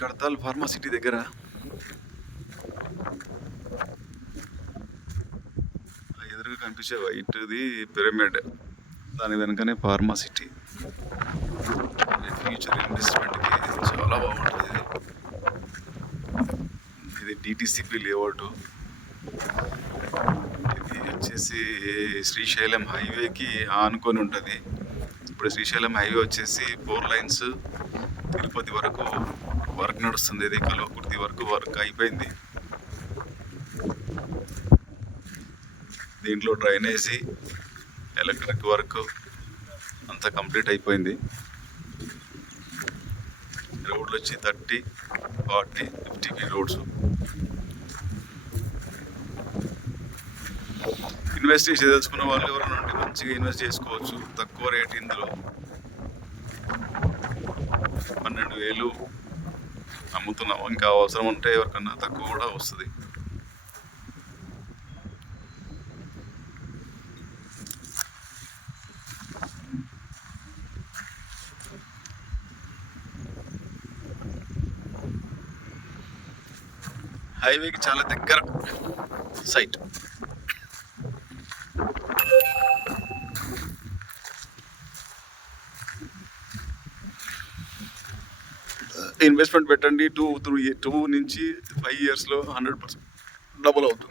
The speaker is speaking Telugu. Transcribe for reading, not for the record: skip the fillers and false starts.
కడతాల్ ఫార్మా సిటీ దగ్గర ఎదురుగా కనిపించే వైట్ది పిరమిడ్, దాని వెనుకనే ఫార్మా సిటీ. ఫ్యూచర్ ఇన్వెస్ట్మెంట్కి చాలా బాగుంటుంది. ఇది డిటిసిపి లేఅవుట్. ఇది వచ్చేసి శ్రీశైలం హైవేకి ఆనుకొని ఉంటుంది. ఇప్పుడు శ్రీశైలం హైవే వచ్చేసి 4 లైన్స్ తిరుపతి వరకు వర్క్ నడుస్తుంది. ఇది కల్వకుర్తి వరకు వర్క్ అయిపోయింది. దీంట్లో డ్రైనేజీ, ఎలక్ట్రిక్ వర్క్ అంతా కంప్లీట్ అయిపోయింది. రోడ్లు వచ్చి 30, 40, 50 ఫీట్ రోడ్స్. ఇన్వెస్ట్ చేసి తెలుసుకున్న వాళ్ళు ఎవరైనా ఉంటే మంచిగా ఇన్వెస్ట్ చేసుకోవచ్చు. తక్కువ రేట్ ఇందులో 12,000 అమ్ముతున్నాం. ఇంకా అవసరం ఉంటే ఎవరికన్నా తక్కువ కూడా వస్తుంది. హైవేకి చాలా దగ్గర సైట్. ఇన్వెస్ట్మెంట్ పెట్టండి. 2 నుంచి 5 ఇయర్స్లో 100% డబుల్ అవుతుంది.